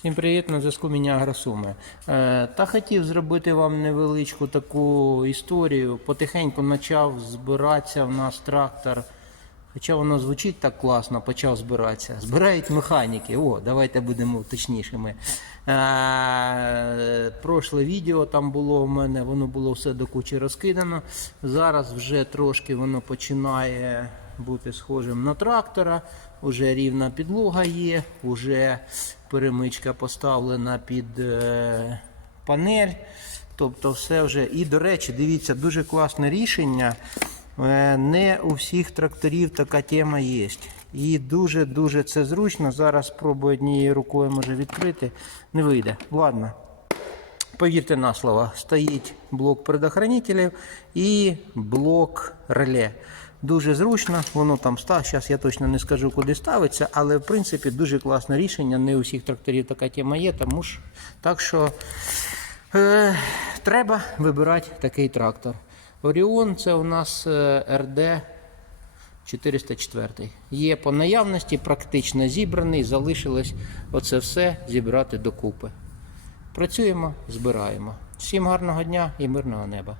Всім привіт, на зв'язку мене Агросуми. Е, та хотів зробити вам невеличку таку історію. Потихеньку почав збиратися в нас трактор. Хоча воно звучить так класно, почав збиратися. Збирають механіки. О, давайте будемо точнішими. Е, прошле відео там було у мене, воно було все до кучі розкидано. Зараз вже трошки воно починає бути схожим на трактора. Уже рівна підлога є, уже перемичка поставлена під е, панель. Тобто все вже. І, до речі, дивіться, дуже класне рішення. Е, Не у всіх тракторів така тема є. І дуже-дуже це зручно. Зараз спробую однією рукою може відкрити. Не вийде. Ладно. Повірте на слово, стоїть блок предохранителів і блок реле. Дуже зручно, воно там став. Зараз я точно не скажу, куди ставиться, але в принципі дуже класне рішення. Не у всіх тракторів така тема є, тому ж так що е, треба вибирати такий трактор. Оріон це у нас е, РД 404. Є по наявності, практично зібраний. Залишилось оце все зібрати докупи. Працюємо, збираємо. Всім гарного дня і мирного неба.